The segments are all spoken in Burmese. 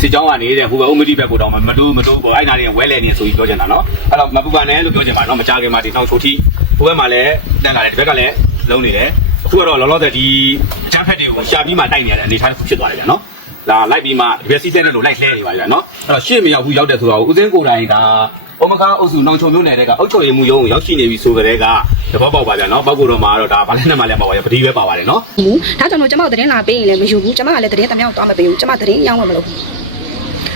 စစ်ကြောင်းကနေတဲ့ဟိုဘက်ဦးမတိဘက်ကိုတော့မတိုးမတိုးပေါ်အဲ့နာတွေဝဲလဲနေဆိုပြီးပြောချင်တာနော်အဲ့တော့မပူပါနဲ့လို့ပြောချင်ပါနော်မကြခင်မှာဒီနောက်ချိုတီဟိုဘက်မှာလည်းတက်လာတယ်ဒီဘက်ကလည်းလုံးနေတယ်အခုကတော့လောလောဆယ်ဒီအချမ်းဖက်တွေကိုရှာပြီးမှတိုက်နေရတဲ့အနေအထားတစ်ခုဖြစ်သွားတယ်ဗျာနော်လာလိုက်ပြီးမှဒီဘက်စီးတဲ့လို့လိုက်လှဲနေပါဗျာနော်အဲ့တော့ရှေ့မရောက်ဘူးရောက်တယ်ဆိုတော့ဦးစင်းကိုယ်တိုင်ဒါအမကားအုပ်စုနောင်ချုံမျိုးနယ်တဲ့ကအုပ်ချုပ်ရေးမှုရုံးကိုရောက်ရှိနေပြီဆိုကြတဲ့ကတဘောပေါက်ပါဗျာနော်ပေါက်ကိုတော့မှာတော့ဒါဘာလဲနဲ့မှလည်းမပါဘူးပတိပဲပါပါတယ်နော်ဘူးဒါကြောင့်မို့ကျမတို့သတင်းလာပေးရင်လည်းမယူဘူးကျမကလည်းသတင်းတမြောက်သွားမပေးဘူးကျမသတင်းရောင်းဝယ်မလုပ်ဘူး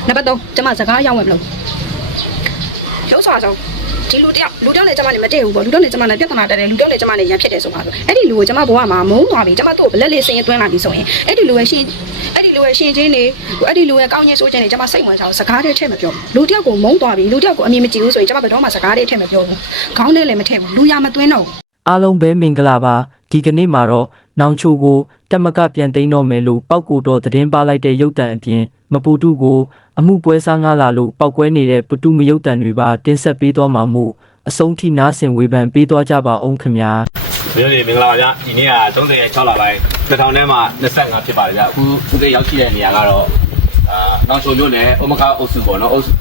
နံပါတ်3ကျမစကားရောင်းဝယ်မလုပ်ဘူးရုပ်စွာဆောင်ဒီလူတယောက်လူတယောက်နဲ့ကျမနဲ့မတည့်ဘူးပေါ့လူတယောက်နဲ့ကျမနဲ့ပြဿနာတက်တယ်လူတယောက်နဲ့ကျမနဲ့ရန်ဖြစ်တယ်ဆိုပါဆိုအဲ့ဒီလူကိုကျမဘဝမှာမုန်းသွားပြီကျမတို့ကိုဘလက်လေးစင်ရင်သွင်းလာပြီဆိုရင်အဲ့ဒီလူရဲ့ရှင်အဲ့ဒီလူရဲ့ရှင်ချင်းနေအဲ့ဒီလူရဲ့ကောင်းချင်းဆိုးချင်းနေကျမစိတ်ဝင်စားအောင်စကားတည်းထည့်မပြောဘူးလူတယောက်ကိုမုန်းသွားပြီလူတယောက်ကိုအမြင်မကြည့်ဘူးဆိုရင်ကျမဘယ်တော့မှစကားတည်းထည့်မပြောဘူးခေါင်းထဲလည်းမထည့်ဘူးလူရမသွင်းတော့ဘူးအားလုံးပဲမင်္ဂလာပါဒီကနေ့မှာတော့နောင်ချိုကိုတက်မကပြန်သိမ်းတော့မယ်လို့ပောက်ကိုတော့သတင်းပါလိုက်တဲ့ရုပ်တံအပြင်မပူတုကို အမှုပွဲစားငါလာလို့ပောက်ကွဲနေတဲ့ပတုမရုပ်တံတွေပါတင်ဆက်ပေးသွားမှာမို့အဆုံးထိနားဆင်ဝေဖန်ပေးသွားကြပါအောင်ခင်ဗျာမျိုးတွေမင်္ဂလာပါဗျဒီနေ့က30ရက်6လပိုင်း2000ထဲမှာ25ဖြစ်ပါတယ်ဗျအခုဦးသိရောက်ရှိတဲ့နေရာကတော့အာနောက်ချုံမျိုးနဲ့ဥမကာအုပ်စုပေါ့နော်အုပ်စု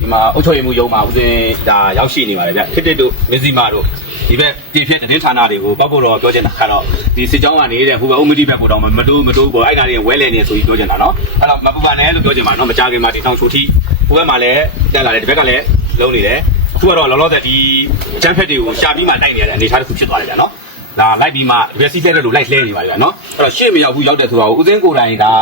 ဒီမှာအုပ်ချုပ်ရေးမှုရုံးမှာဦးသိဒါရောက်ရှိနေပါတယ်ဗျခစ်တစ်တို့မင်းစီမာတို့ ဒီဘက်ဒီဖြစ်တဲ့ဌာနတွေကိုပောက်ဖို့တော့ပြောချင်တာကတော့ဒီစစ်ကြောင်းကနေတဲ့ဟိုဘက်ဦးမတိဘက်ကိုတော့မတိုးမတိုးပေါ်အဲ့နာတွေဝဲလဲနေဆိုပြီးပြောချင်တာနော်အဲ့တော့မပူပါနဲ့လို့ပြောချင်ပါနော်မကြခင်မှာဒီတောင်ချိုတီဟိုဘက်မှာလည်းတက်လာတယ်ဒီဘက်ကလည်းလုံးနေတယ်အခုကတော့လောလောဆယ်ဒီအချမ်းဖက်တွေကိုရှာပြီးမှတိုက်နေရတဲ့အနေအထားတစ်ခုဖြစ်သွားတယ်ဗျနော်လာလိုက်ပြီးမှဒီဘက်စီးတဲ့လို့လိုက်လှဲနေပါလေဗျာနော်အဲ့တော့ရှေ့မရောက်ဘူးရောက်တယ်ဆိုတော့ဦးစင်းကိုယ်တိုင်ဒါ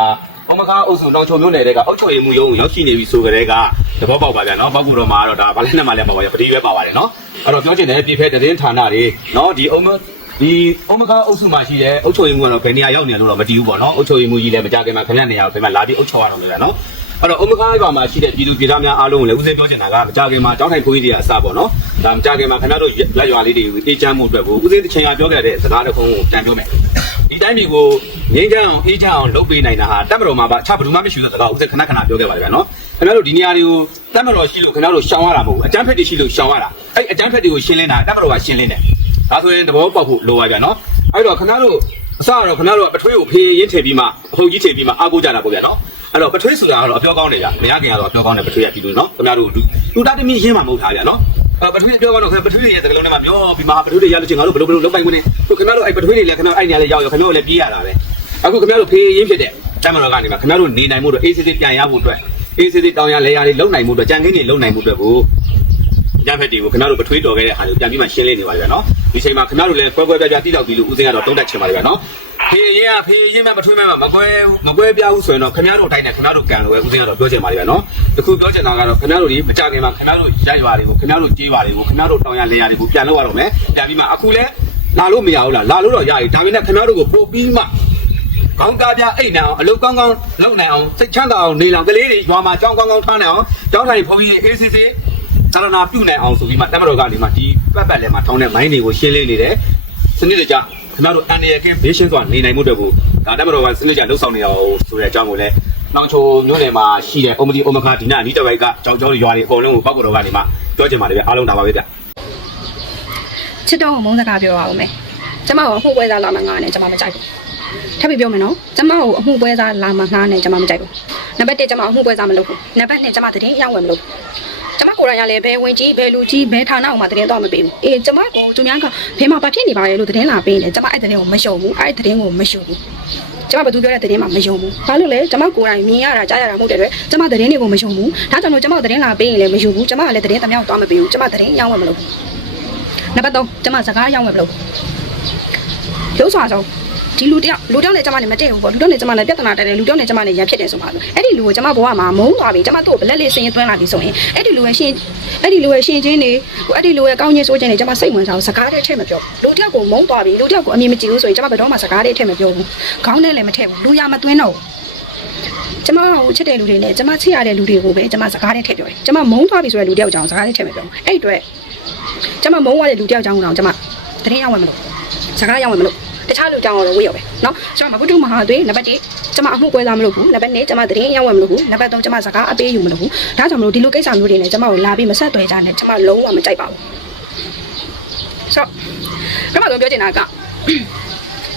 အမကားအုပ်စုတောင်ချုံမျိုးနယ်တဲ့ကအုပ်ချုပ်ရေးမှုရုံးကိုရောက်ရှိနေပြီဆိုကြတဲ့က တဘောပေါက်ပါဗျာနော်ပေါက်ကူတော့မှာတော့ဒါဘာလဲနဲ့မှလည်းမပါဘူးပတိပဲပါပါတယ်နော်အဲ့တော့ပြောချင်တယ်ပြည်ဖက်သတင်းဌာနတွေနော်ဒီအုံမဒီအမကားအုပ်စုမှာရှိတဲ့အုပ်ချုပ်ရေးမှုကတော့ဘယ်နေရာရောက်နေလို့တော့မတည်ဘူးပေါ့နော်အုပ်ချုပ်ရေးမှုကြီးလည်းမကြခင်မှာခင်ဗျနေရာကိုပြန်လာပြီးအုပ်ချုပ်ရတော့မယ်ဗျာနော်အဲ့တော့အမကားရွာမှာရှိတဲ့ပြည်သူပြည်သားများအားလုံးကိုလည်းဦးစင်းပြောချင်တာကမကြခင်မှာတောင်းထိုင်ကိုကြီးတွေအစပေါ့နော်ဒါမကြခင်မှာခင်ဗျတို့လက်ရွာလေးတွေအေးချမ်းမှုအတွက်ကိုဦးစင်းတစ်ချိန်ကပြောခဲ့တဲ့စကားတစ်ခုကိုပြန်ပြောမယ်ဒီတိုင်းပြည်ကိုငင်းချမ်းအောင်အေးချမ်းအောင်လုပ်ပေးနိုင်တာဟာတက်မတော်မှာပါအခြားဘယ်သူမှမရှိလို့စကားဦးစက်ခဏခဏပြောခဲ့ပါလေဗျာနော် ခင်ဗျားတို့ဒီနေရာတွေကိုတက်မတော်ရှိလို့ခင်ဗျားတို့ရှောင်ရတာမဟုတ်ဘူးအကျန်းဖက်တွေရှိလို့ရှောင်ရတာအဲ့အကျန်းဖက်တွေကိုရှင်းလင်းတာတက်မတော်ကရှင်းလင်းတယ်ဒါဆိုရင်သဘောပေါက်ဖို့လိုပါဗျာနော်အဲ့တော့ခင်ဗျားတို့အစကတော့ခင်ဗျားတို့ကပထွေးကိုဖေးရင်ထည့်ပြီးမှအဟုတ်ကြီးထည့်ပြီးမှအားကိုးကြတာပေါ့ဗျာနော်အဲ့တော့ပထွေးဆိုတာကတော့အပြောကောင်းတယ်ဗျာမရခင်ကတော့အပြောကောင်းတယ်ပထွေးရပြီလို့နော်ခင်ဗျားတို့လူသားတမီးရင်းမှာမဟုတ်တာဗျာနော်အဲ့ပထွေးပြောကောင်းတော့ခင်ဗျားပထွေးရဲ့စကလုံးထဲမှာပြောပြီးမှပထွေးတွေရလို့ချင်းငါတို့ဘယ်လိုဘယ်လိုလုပ်ပိုင်ခွင့်နဲ့ခင်ဗျားတို့အဲ့ပထွေးတွေလည်းခင်ဗျားအဲ့နေရာလေးရောက်ရောခင်ဗျားတို့လည်းပြေးရတာပဲအခုခင်ဗျားတို့ဖေးရင်းဖြစ်တဲ့တမတော်ကနေမှာခင်ဗျားတို့နေနိုင်မှုအတွက်အေးစစ်စစ်ပြန်ရဖို့အတွက် အေးစစ်စစ်တောင်ရလဲရလေးလုံနိုင်မှုအတွက်ကြံခင်းတွေလုံနိုင်မှုအတွက်ကိုကြံဖက်တွေကိုခင်ဗျားတို့ပထွေးတော်ခဲ့တဲ့ဟာတွေကိုပြန်ပြီးမှရှင်းလင်းနေပါကြနော်ဒီချိန်မှာခင်ဗျားတို့လည်းကွဲကွဲပြားပြားတိတော့ပြီလို့ဦးစင်းကတော့တုံးတက်ချင်ပါလေဗျာနော်ဖေးရင်ကဖေးရင်မဲ့ပထွေးမဲ့မကွဲမကွဲပြားဘူးဆိုရင်တော့ခင်ဗျားတို့တိုင်းနဲ့ခင်ဗျားတို့ကန်လို့ပဲဦးစင်းကတော့ပြောချင်ပါလေဗျာနော်တခုပြောချင်တာကတော့ခင်ဗျားတို့ဒီမကြခင်မှာခင်ဗျားတို့ရက်ရွာတွေကိုခင်ဗျားတို့ကြေးရွာတွေကိုခင်ဗျားတို့တောင်ရလဲရတွေကိုပြန်လုပ်ရတော့မယ်ပြန်ပြီးမှအခုလဲလာလို့မရဘူးလားလာလို့တော့ရပြီဒါပေမဲ့ခင်ဗျားတို့ကိုပို့ပြီးမှ ကောင်းကားပြအိတ်နိုင်အောင်အလုပ်ကောင်းကောင်းလုပ်နိုင်အောင်စိတ်ချမ်းသာအောင်နေလောင်ကလေးတွေရွာမှာကြောင်းကောင်းကောင်းထားနိုင်အောင်ကျောင်းထိုင်ဘုန်းကြီးအေးစစ်စစ်သာရနာပြုနိုင်အောင်ဆိုပြီးမှတမတော်ကနေမှဒီပတ်ပတ်လဲမှာထောင်းတဲ့မိုင်းတွေကိုရှင်းလင်းနေတယ်စနစ်တကျခင်ဗျားတို့အန်ဒီရကင်းဘေးရှင်းစွာနေနိုင်မှုအတွက်ကိုဒါတမတော်ကစနစ်တကျလှုပ်ဆောင်နေအောင်ဆိုတဲ့အကြောင်းကိုလည်းနောင်ချိုမျိုးနယ်မှာရှိတဲ့အုံမတီအုံမခါဒီနာနီးတပိုက်ကကြောင်ကြောရွာတွေအကုန်လုံးကိုပောက်တော်ကနေမှပြောချင်ပါတယ်ဗျအားလုံးဒါပါပဲဗျချစ်တော့မုန်းစကားပြောရအောင်မယ်ကျမကိုအမှုပွဲစားလာမှငားနေကျမမကြိုက်ဘူး ထပ်ပြီးပြောမယ်နော်ကျမကိုအမှုပွဲစားလာမှငားနေကျမမကြိုက်ဘူးနံပါတ်1ကျမအမှုပွဲစားမလုပ်ဘူးနံပါတ်2ကျမသတင်းအရောက်ဝယ်မလုပ်ဘူးကျမကိုယ်တိုင်ကလည်းဘယ်ဝင်ကြီးဘယ်လူကြီးဘယ်ဌာနအောင်မှသတင်းတော့မပေးဘူးအေးကျမကိုသူများကဘယ်မှာဘာဖြစ်နေပါလဲလို့သတင်းလာပေးနေကျမအဲ့သတင်းကိုမရှုံဘူးအဲ့သတင်းကိုမရှုံဘူးကျမဘာသူပြောတဲ့သတင်းမှမယုံဘူး။ဘာလို့လဲ။ကျမကိုယ်တိုင်မြင်ရတာကြားရတာမဟုတ်တဲ့အတွက်ကျမသတင်းတွေကိုမယုံဘူး။ဒါကြောင့်လို့ကျမသတင်းလာပေးရင်လည်းမယုံဘူး။ကျမကလည်းသတင်းတမြောက်သွားမပေးဘူး။ကျမသတင်းအရောက်ဝယ်မလုပ်ဘူး။နံပါတ်3ကျမစကားအရောက်ဝယ်မလုပ်ဘူး။ရုပ်စွာဆုံး ဒီလူတယောက်လူတယောက်နဲ့ကျမနဲ့မတည့်ဘူးပေါ့လူတယောက်နဲ့ကျမနဲ့ပြဿနာတက်တယ်လူတယောက်နဲ့ကျမနဲ့ရန်ဖြစ်တယ်ဆိုပါဆိုအဲ့ဒီလူကိုကျမဘဝမှာမုန်းသွားပြီကျမတို့ကိုဘလက်လေးစင်ရင်သွင်းလာပြီဆိုရင်အဲ့ဒီလူရဲ့ရှင်အဲ့ဒီလူရဲ့ရှင်ချင်းတွေအဲ့ဒီလူရဲ့ကောင်းချင်းဆိုးချင်းတွေကျမစိတ်ဝင်စားအောင်စကားတည်းထည့်မပြောဘူးလူတယောက်ကိုမုန်းသွားပြီလူတယောက်ကိုအမြင်မကြည့်ဘူးဆိုရင်ကျမဘယ်တော့မှစကားတည်းထည့်မပြောဘူးခေါင်းထဲလည်းမထည့်ဘူးလူရမသွင်းတော့ဘူးကျမကိုချစ်တဲ့လူတွေနဲ့ကျမချစ်ရတဲ့လူတွေကိုပဲကျမစကားတည်းထည့်ပြောတယ်ကျမမုန်းသွားပြီဆိုတဲ့လူတယောက်ကြောင့်စကားတည်းထည့်မပြောဘူးအဲ့အတွက်ကျမမုန်းသွားတဲ့လူတယောက်ကြောင့်တော့ကျမတရင်ရောက်ဝင်မလို့စကားရောက်ဝင်မလို့ တခြားလူကြောင့်တော့ဝေးရောပဲเนาะကျွန်မမပုတုမဟာသွေးနံပါတ်1ကျွန်မအမှုပွဲစားမလုပ်ဘူးနံပါတ်2ကျွန်မတရင်ရောက်ဝင်မလုပ်ဘူးနံပါတ်3ကျွန်မစကားအပေးယူမလုပ်ဘူးဒါကြောင့်မလို့ဒီလိုကိစ္စမျိုးတွေနဲ့ကျွန်မကိုလာပြီးမဆက်သွယ်ကြနဲ့ကျွန်မလုံးဝမကြိုက်ပါဘူးဆိုတော့ကျွန်မတို့ပြောချင်တာက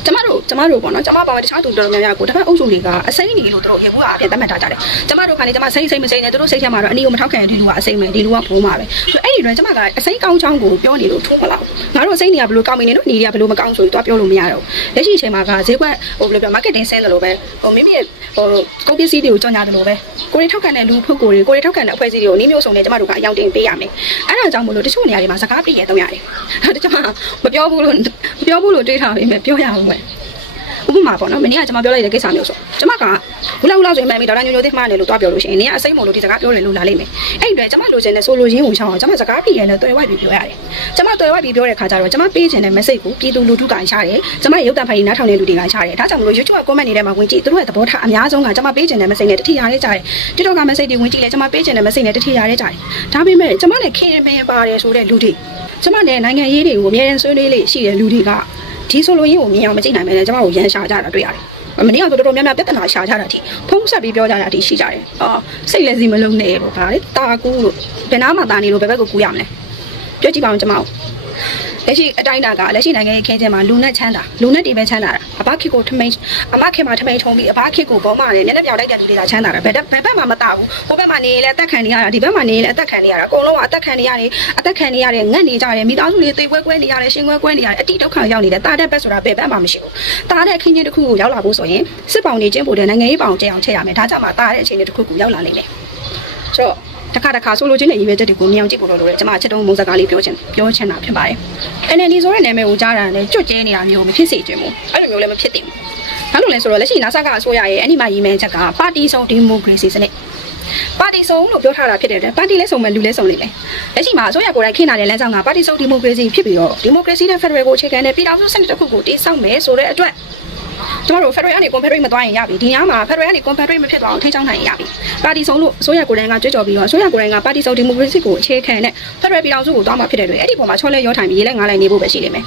ကျမတို့ကျမတို့ပေါ့နော်ကျမပါဝင်တခြားသူတော်တော်များများကိုတစ်ဖက်အုပ်စုတွေကအစိမ့်နေလို့တို့ရေဘူးကအပြင်သတ်မှတ်ထားကြတယ်ကျမတို့ခါနေကျမစိမ့်စိမ့်မစိမ့်နဲ့တို့စိတ်ထဲမှာတော့အနည်းကိုမထောက်ခံတဲ့ဒီလူကအစိမ့်မယ်ဒီလူကဘိုးမှာပဲဆိုအဲ့ဒီတွင်ကျမကအစိမ့်ကောင်းချောင်းကိုပြောနေလို့ထိုးမလားငါတို့အစိမ့်နေရဘလို့ကောင်းမင်းနေလို့ညီတွေကဘလို့မကောင်းဆိုပြီးတော့ပြောလို့မရတော့လက်ရှိအချိန်မှာကဈေးကွက်ဟိုဘယ်လိုပြော marketing ဆင်းတယ်လို့ပဲဟိုမိမိရဲ့ဟိုကုန်ပစ္စည်းတွေကိုကြော်ညာတယ်လို့ပဲကိုရီထောက်ခံတဲ့လူဖုတ်ကိုတွေကိုရီထောက်ခံတဲ့အဖွဲ့အစည်းတွေကိုနည်းမျိုးစုံနဲ့ကျမတို့ကအယောင်တင်ပေးရမယ်အဲ့ဒါကြောင့်မလို့တချို့နေရာတွေမှာစကားပြည့်ရတော့ရတယ်တချို့မပြောဘူးလို့မပြောဘူးလို့တွေးထားပေမဲ့ပြောရအောင်ပဲဥပ မာပေါ့နော်မနေ့ကကျွန်မပြောလိုက်တဲ့ကိစ္စမျိုးဆိုကျွန်မကဘူးလောက်ဘူးလောက်ဆိုရင်မှန်ပြီဒေါက်တာညိုညိုသိမှန်တယ်လို့တွားပြောလို့ရှိရင်နင်ကအစိမ့်မလို့ဒီစကားပြောတယ်လို့လာလိမ့်မယ်အဲ့ဒီအတွက်ကျွန်မလိုချင်တဲ့ဆိုလိုရင်းကိုရှောင်းအောင်ကျွန်မစကားပြည့်ရလဲတွေ့ဝိုက်ပြီးပြောရတယ်ကျွန်မတွေ့ဝိုက်ပြီးပြောတဲ့ခါကျတော့ကျွန်မပေးချင်တဲ့ message ကိုပြည်သူလူထုကရှားတယ်ကျွန်မရဲ့ရုပ်သံဖိုင်နားထောင်တဲ့လူတွေကရှားတယ်ဒါကြောင့်မလို့ YouTube က comment တွေထဲမှာဝင်ကြည့်သူတို့ရဲ့သဘောထားအများဆုံးကကျွန်မပေးချင်တဲ့ message နဲ့တတိယရဲကြတယ် TikTok က message တွေဝင်ကြည့်လဲကျွန်မပေးချင်တဲ့ message နဲ့တတိယရဲကြတယ်ဒါပေမဲ့ကျွန်မနဲ့ခင်မင်းပါတယ်ဆိုတဲ့လူတွေကျွန်မနဲ့နိုင်ငံရေးတွေကိုအများရင်ဆွေးနွေးလေးရှိတဲ့လူတွေက ဒီဆိုလိုရင်းကိုမြင်အောင်မကြည့်နိုင်မယ်လေကျွန်မကိုရန်ရှာကြတာတွေ့ရတယ်မနေ့ကဆိုတော်တော်များများပြဿနာရှာကြတာအထိဖုံးဆက်ပြီးပြောကြတာအထိရှိကြတယ်။အော်စိတ်လည်းစီမလုံးနဲ့လို့ဗါလေတာကူးလို့ဘယ်နာမှတာနေလို့ဘယ်ဘက်ကိုကူးရမလဲ။ပြောကြည့်ပါဦးကျွန်မတို့ လက်ရှိအတိုင်းတာကလက်ရှိနိုင်ငံရေးခင်းချင်းမှာလူနဲ့ချမ်းသာလူနဲ့တည်ပဲချမ်းသာတာအဘခေကိုထမိန်အမခေမှာထမိန်ထုံပြီးအဘခေကိုဘောမနဲ့မျက်နှာပြောင်တိုက်တဲ့လူတွေကချမ်းသာတာဘယ်ဘက်ဘက်မှမတာဘူးဟိုဘက်မှာနေလဲအသက်ခံနေရတာဒီဘက်မှာနေလဲအသက်ခံနေရတာအကုန်လုံးကအသက်ခံနေရတယ်အသက်ခံနေရတယ်ငတ်နေကြတယ်မိသားစုတွေသေပွဲကွဲနေရတယ်ရှင်ကွဲကွဲနေရတယ်အတိဒုက္ခရောက်နေတယ်တာတဲ့ဘက်ဆိုတာဘယ်ဘက်မှမရှိဘူးတာတဲ့ခင်းချင်းတစ်ခုကိုရောက်လာဖို့ဆိုရင်စစ်ပောင်တွေကျင်းပို့တဲ့နိုင်ငံရေးပောင်ကျအောင်ချက်ရမယ်ဒါကြောင့်မှတာတဲ့အခြေအနေတစ်ခုကိုရောက်လာနိုင်တယ်ဆိုတော့ တစ်ခါတစ်ခါဆိုလိုချင်တဲ့ရည်ရွယ်ချက်တွေကိုမြင်အောင်ကြည့်ဖို့လိုလို့ကျွန်မချက်တုံးမုံစကားလေးပြောချင်ပြောချင်တာဖြစ်ပါတယ် NLD ဆိုတဲ့နာမည်ကိုကြားတာနဲ့ကြွကျဲနေတာမျိုးမဖြစ်စေချင်ဘူးအဲ့လိုမျိုးလည်းမဖြစ်သင့်ဘူးဘာလို့လဲဆိုတော့လက်ရှိနာဆာကအစိုးရရဲ့အဲ့ဒီမှာရည်မှန်းချက်ကပါတီစုံဒီမိုကရေစီစနစ်ပါတီစုံလို့ပြောထားတာဖြစ်တဲ့အတွက်ပါတီလဲစုံမယ်လူလဲစုံနေတယ်လက်ရှိမှာအစိုးရကိုယ်တိုင်ခင်းလာတဲ့လမ်းကြောင်းကပါတီစုံဒီမိုကရေစီဖြစ်ပြီးတော့ဒီမိုကရေစီနဲ့ဖက်ဒရယ်ကိုအခြေခံတဲ့ပြည်ထောင်စုစနစ်တစ်ခုကိုတည်ဆောက်မယ်ဆိုတဲ့အတွက် ကျမတို့ Federal ကနေ Confederate မသွားရင်ရပြီဒီညမှာ Federal ကနေ Confederate မဖြစ်သွားအောင်ထိန်းချောင်းနိုင်ရင်ရပြီပါတီစုံလို့အစိုးရကိုယ်တိုင်ကကြွကြော်ပြီးတော့အစိုးရကိုယ်တိုင်ကပါတီစုံဒီမိုကရေစီကိုအခြေခံတဲ့ Federal ပြည်ထောင်စုကိုသွားမှာဖြစ်တဲ့အတွက်အဲ့ဒီပုံမှာချောလဲရောထိုင်ပြီးရေးလဲငားလိုက်နေဖို့ပဲရှိနေမယ်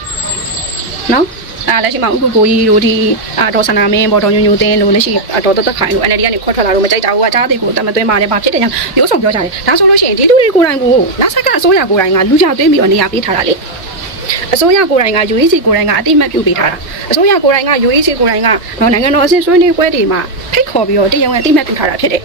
နော်အာလက်ရှိမှာဥပ္ပကိုကြီးတို့ဒီအာဒေါ်ဆန္ဒမင်းဘော်တော်ညိုညိုတင်းတို့လက်ရှိအာဒေါ်တသက်ခိုင်တို့ NLD ကနေခွတ်ထွက်လာလို့မကြိုက်ကြဘူးကကြားသေးကိုတမသွင်းပါတယ်ဘာဖြစ်တယ်ညာမျိုးစုံပြောကြတယ်ဒါဆိုလို့ရှိရင်ဒီလူတွေကိုယ်တိုင်ကိုနာဆာကအစိုးရကိုယ်တိုင်ကလူကြသွင်းပြီးတော့နေရာပေးထားတာလေ အစိုးရကိုယ်တိုင်က UEC ကိုယ်တိုင်ကအတိမတ်ပြုပေးထားတာအစိုးရကိုယ်တိုင်က UEC ကိုယ်တိုင်ကတော့နိုင်ငံတော်အဆင့်ဆွေးနွေးပွဲတွေမှာဖိတ်ခေါ်ပြီးတော့တရားဝင်အတိမတ်ပြုထားတာဖြစ်တယ်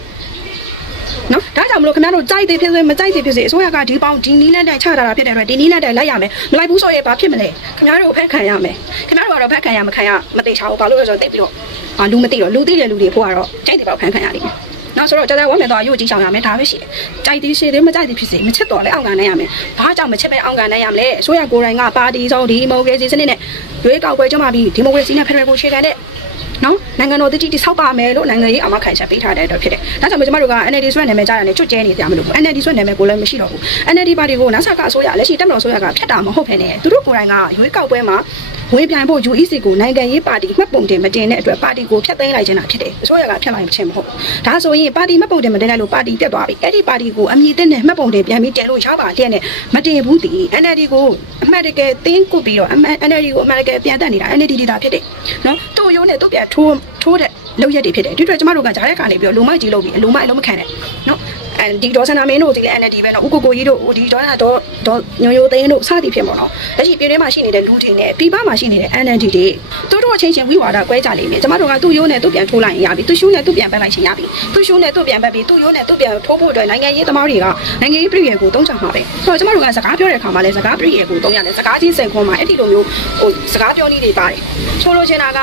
နော်ဒါကြောင့်မလို့ခင်ဗျားတို့ကြိုက်သေးဖြစ်စေမကြိုက်သေးဖြစ်စေအစိုးရကဒီပေါင်းဒီနီးလန်းတိုင်ချတာတာဖြစ်တဲ့အတွက်ဒီနီးလန်းတိုင်လိုက်ရမယ်မလိုက်ဘူးဆိုရင်ဘာဖြစ်မလဲခင်ဗျားတို့ဖက်ခံရမယ်ခင်ဗျားတို့ကတော့ဖက်ခံရမခံရမသိချဘူးဘာလို့လဲဆိုတော့တိတ်ပြီးတော့အာလူမသိတော့လူသိတဲ့လူတွေဖို့ကတော့ကြိုက်တယ်ပေါ့ဖက်ခံရလိမ့်မယ် နောက်ဆိုတော့ကြာကြာဝမ်းမယ်တော့ရုပ်ကြည့်ဆောင်ရမယ်ဒါပဲရှိတယ်ကြိုက်သေးရှိသေးမကြိုက်သေးဖြစ်စေမချစ်တော့လဲအောက်ကန်နိုင်ရမယ်ဘာကြောင့်မချစ်ပဲအောက်ကန်နိုင်ရမလဲအစိုးရကိုယ်တိုင်ကပါတီဆုံးဒီမိုကရေစီစနစ်နဲ့ရွေးကောက်ပွဲကျင်းပပြီးဒီမိုကရေစီနဲ့ဖက်ဒရယ်ကိုခြေခံတဲ့နော်နိုင်ငံတော်တတိတိဆောက်ပါမယ်လို့နိုင်ငံရေးအမခံချက်ပေးထားတဲ့အတွက်ဖြစ်တယ်။ဒါကြောင့်မို့ကျမတို့က NLD ဆိုတဲ့နာမည်ကြားတာနဲ့ချွတ်ကျဲနေကြမလို့ NLD ဆိုတဲ့နာမည်ကိုလည်းမရှိတော့ဘူး။ NLD ပါတီကိုနာဆာကအစိုးရလက်ရှိတက်မတော်အစိုးရကဖျက်တာမဟုတ်ဘဲနဲ့သူတို့ကိုယ်တိုင်ကရွေးကောက်ပွဲမှာ ဝင်ပြိုင်ဖို့ UEC ကိုနိုင်ငံရေးပါတီမှတ်ပုံတင်မတင်တဲ့အတွက်ပါတီကိုဖျက်သိမ်းလိုက်ခြင်းတာဖြစ်တယ်။အစိုးရကဖျက်လိုက်ခြင်းမဟုတ်ဘူး။ဒါဆိုရင်ပါတီမှတ်ပုံတင်မတင်တဲ့လို့ပါတီပြတ်သွားပြီ။အဲ့ဒီပါတီကိုအမည်တင်နဲ့မှတ်ပုံတင်ပြန်ပြီးတင်လို့ရပါလျက်နဲ့မတင်ဘူးတည် NLD ကိုအမှန်တကယ်တင်းကုတ်ပြီးတော့ NLD ကိုအမှန်တကယ်ပြန်တက်နေတာ NLD ဒေတာဖြစ်တယ်။နော်သူ့ရုံးနဲ့သူ့ပြန်ထိုးထိုးတဲ့လောက်ရက်တွေဖြစ်တယ်ဒီအတွက်ကျမတို့ကဂျားရက်ကနေပြီးတော့လုံမိုက်ကြီးလုပ်ပြီးလုံမိုက်အလုံးမခံနဲ့နော် အဲဒီဒေါ်စန္ဒာမင်းတို့ဒီလည်း NLD ပဲနော်ဥကိုကိုကြီးတို့ဒီဒေါ်နာဒေါ်ဒေါ်ညိုညိုသိန်းတို့စသည်ဖြစ်ပေါ့နော်လက်ရှိပြည်ထဲမှာရှိနေတဲ့လူတွေနဲ့ပြည်ပမှာရှိနေတဲ့ NLD တွေသူတို့အချင်းချင်းဝိဝါဒကွဲကြလိမ့်မယ်ကျမတို့ကသူ့ရိုးနဲ့သူ့ပြန်ထိုးလိုက်ရင်ရပြီသူ့ရှူးနဲ့သူ့ပြန်ပက်လိုက်ရင်ရပြီသူ့ရှူးနဲ့သူ့ပြန်ပက်ပြီးသူ့ရိုးနဲ့သူ့ပြန်ထိုးဖို့အတွက်နိုင်ငံရေးသမားတွေကနိုင်ငံရေးပြည်ရကိုတုံးချမှာပဲဆိုတော့ကျမတို့ကစကားပြောတဲ့အခါမှာလည်းစကားပြည်ရကိုတုံးရတယ်စကားချင်းစင်ခွန်းမှာအဲ့ဒီလိုမျိုးဟိုစကားပြောနည်းတွေပါတယ်ဆိုလိုချင်တာက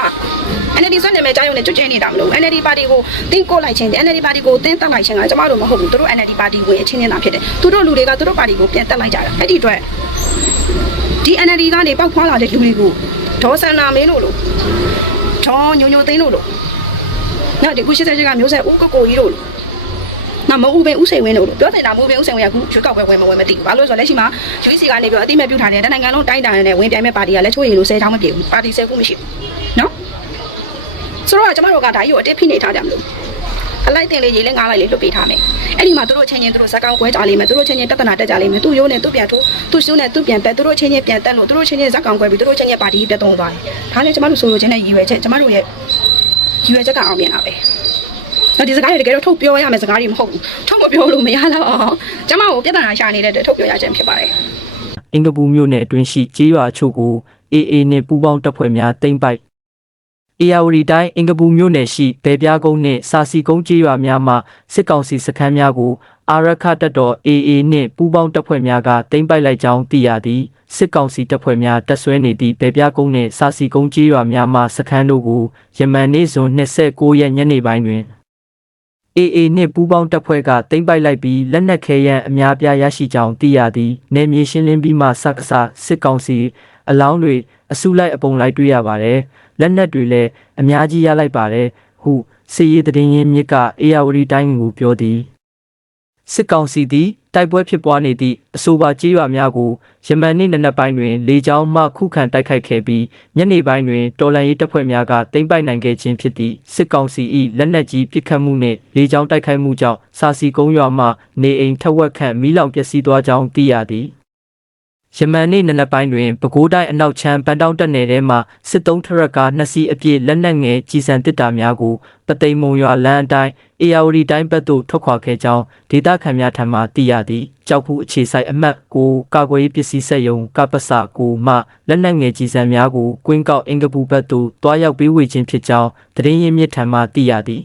NLD ဆွဲနာမည်ကြားရုံနဲ့ကြွကျင်းနေတာမလို့ NLD ပါတီကိုတင်းကိုလိုက်ခြင်း NLD ပါတီကိုတင်းတက်လိုက်ခြင်းကကျမတို့မဟုတ်ဘူးသူတို့ NLD ပါတီဝင်အချင်းချင်းသာဖြစ်တယ်သူတို့လူတွေကသူတို့ပါတီကိုပြန်တက်လိုက်ကြတာအဲ့ဒီအတွက်ဒီ NLD ကနေပောက်ဖွာလာတဲ့လူတွေကိုဒေါ်စန္နာမင်းတို့လို့ဒေါ်ညိုညိုသိန်းတို့လို့နောက်ဒီကုရှိတဲ့ကမျိုးဆက်ဦးကိုကိုကြီးတို့လို့နော်မဟုတ်ဘူးဥစိန်ဝင်းတို့လို့ပြောတင်တာမဟုတ်ဘူးဥစိန်ဝင်းကခုရွေးကောက်ပွဲဝင်မဝင်မသိဘူးဘာလို့လဲဆိုတော့လက်ရှိမှာ UEC ကနေပြီးတော့အတိမတ်ပြုထားတဲ့တနိုင်ငံလုံးတိုင်းတာနဲ့ဝင်ပြိုင်မဲ့ပါတီကလက်ချိုးရည်လို့ဆဲချောင်းမပြေဘူးပါတီဆဲခုမရှိဘူးနော်ဆိုတော့ကျမတို့ကဒါကြီးကိုအတစ်ဖိနေထားကြမလို့အ လိုက်တင်လေးရေးလဲငားလိုက်လေးလွတ်ပေးထားမယ်အဲ့ဒီမှာသူတို့ချင်းချင်းသူတို့ဇက်ကောင်ကွဲကြလိမ့်မယ်သူတို့ချင်းချင်းပြဿနာတက်ကြလိမ့်မယ်သူ့ရိုးနဲ့သူ့ပြန်ထိုးသူ့ရှုံးနဲ့သူ့ပြန်ပက်သူတို့ချင်းချင်းပြန်တက်လို့သူတို့ချင်းချင်းဇက်ကောင်ကွဲပြီးသူတို့ချင်းချင်းပါတီပြတ်သုံးသွားတယ်ဒါလည်းကျမတို့ဆိုလိုချင်တဲ့ရည်ရွယ်ချက်ကျမတို့ရဲ့ရည်ရွယ်ချက်ကအောင်မြင်တာပဲတော့ဒီစကားတွေတကယ်တော့ထုတ်ပြောရမယ်စကားတွေမဟုတ်ဘူးထုတ်မပြောလို့မရတော့အောင်ကျမကိုပြဿနာရှာနေတဲ့အတွက်ထုတ်ပြောရခြင်းဖြစ်ပါတယ်အင်္ဂပူမြို့နယ်အတွင်းရှိကျေးရွာအချို့ကို AA နှင့်ပူးပေါင်းတပ်ဖွဲ့များတင်ပိုက် အေယာဝတီတိုင်းအင်္ဂပူမြို့နယ်ရှိဗေပြားကုန်းနှင့်စာစီကုန်းကျေးရွာများမှစစ်ကောင်စီစခန်းများကိုအာရခတပ်တော် AA နှင့်ပူးပေါင်းတပ်ဖွဲ့များကတင်ပိုက်လိုက်ကြောင်းသိရသည်စစ်ကောင်စီတပ်ဖွဲ့များတပ်ဆွဲနေသည့်ဗေပြားကုန်းနှင့်စာစီကုန်းကျေးရွာများမှစခန်းတို့ကိုယမန်နေ့ဇွန်29ရက်ညနေပိုင်းတွင် AA နှင့်ပူးပေါင်းတပ်ဖွဲ့ကတင်ပိုက်လိုက်ပြီးလက်နက်ခဲယမ်းအများပြားရရှိကြောင်းသိရသည်နေမြေရှင်းလင်းပြီးမှစက္ကစစစ်ကောင်စီအလောင်းတွေ အစုလိုက်အပုံလိုက်တွေ့ရပါတယ်လက်နက်တွေလည်းအများကြီးရလိုက်ပါတယ်ဟုစစ်ရေးသတင်းရင်းမြစ်ကအေယာဝတီတိုင်းကိုပြောသည်စစ်ကောင်စီသည်တိုက်ပွဲဖြစ်ပွားနေသည့်အဆိုပါကြေးရွာများကိုယမန်နေ့နံနက်ပိုင်းတွင်လေကြောင်းမှခုခံတိုက်ခိုက်ခဲ့ပြီးညနေပိုင်းတွင်တော်လန်ရေးတပ်ဖွဲ့များကတင်ပိုက်နိုင်ခဲ့ခြင်းဖြစ်သည့်စစ်ကောင်စီ၏လက်နက်ကြီးပစ်ခတ်မှုနှင့်လေကြောင်းတိုက်ခိုက်မှုကြောင့်စာစီကုန်းရွာမှနေအိမ်ထက်ဝက်ခန့်မီးလောင်ပျက်စီးသွားကြောင်းသိရသည် ယမန်နေ့နံနက်ပိုင်းတွင်ပဲခူးတိုင်းအနောက်ချမ်းပန်းတောင်းတက်နယ်ထဲမှစစ်တုံးထရက်ကာနှစ်စီးအပြည့်လက်နက်ငယ်ကြီးစံတစ်တာများကိုပသိမ်မုံရွာလမ်းအတိုင်းအေယာဝတီတိုင်းဘက်သို့ထွက်ခွာခဲ့ကြောင်းဒေသခံများထံမှသိရသည်ကြောက်ဖူးအခြေဆိုင်အမှတ်ကိုကာကွယ်ရေးပစ္စည်းဆက်ယုံကပစကိုမှလက်နက်ငယ်ကြီးစံများကိုကွင်းကောက်အင်္ဂပူဘက်သို့တွားရောက်ပေးဝေခြင်းဖြစ်ကြောင်းသတင်းရင်းမြစ်ထံမှသိရသည်